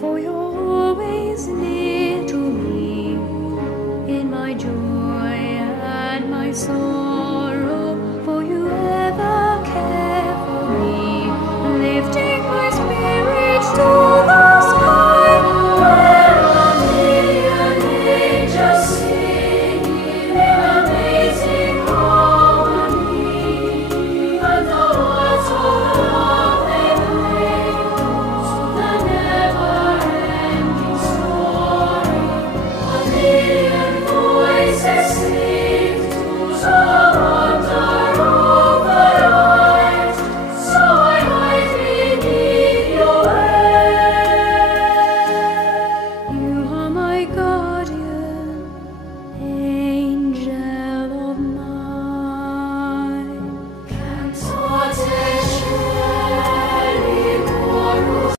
for you're always near to me in my joy and my sorrow.